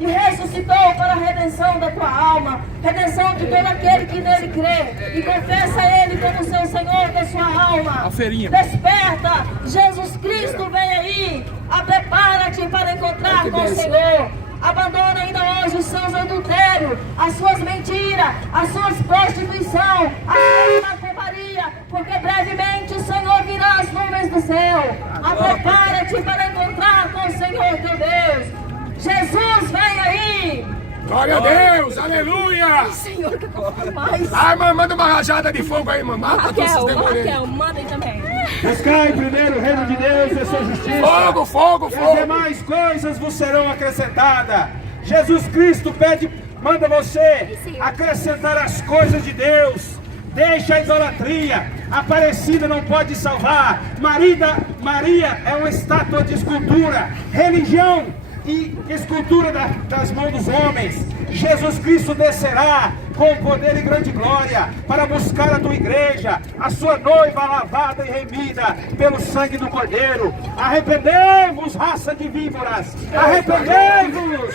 e ressuscitou para a redenção da tua alma, redenção de todo aquele que nele crê e confessa Ele como seu Senhor da sua alma. Desperta, Jesus Cristo vem aí, prepara-te para encontrar com o Senhor. Abandona ainda hoje os seus adultérios, as suas mentiras, as suas prostituição, a sua macumbaria, porque brevemente o Senhor virá as nuvens do céu. Prepara-te para encontrar com o Senhor teu Deus. Jesus vem aí. Glória a Deus, aleluia! Senhor, que eu falo mais. Ai, mãe, manda uma rajada de fogo aí, mãe. Mata todos esses demônios. Raquel, manda aí também. Buscai primeiro o reino de Deus e a sua justiça. Fogo, fogo, E as fogo! demais coisas vos serão acrescentadas. Jesus Cristo pede, manda você acrescentar as coisas de Deus. Deixa a idolatria. Aparecida não pode salvar. Maria é uma estátua de escultura. Religião e escultura das mãos dos homens. Jesus Cristo descerá com poder e grande glória para buscar a tua igreja, a sua noiva lavada e remida pelo sangue do Cordeiro. Arrependei-vos, raça de víboras, arrependei-vos.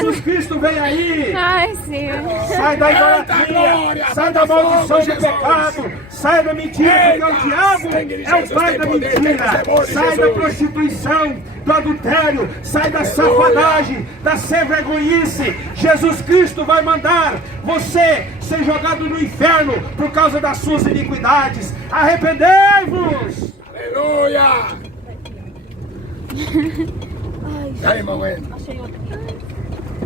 Jesus Cristo vem aí. Ai, Senhor. Sai da idolatria, sai da maldição do pecado, sai da mentira, porque o diabo é o pai da mentira. Sai da prostituição, do adultério, sai da safadagem, da sem vergonhice. Jesus Cristo vai mandar você ser jogado no inferno por causa das suas iniquidades. Arrependei-vos! Aleluia! Ai, E aí, mamãe? achei outra.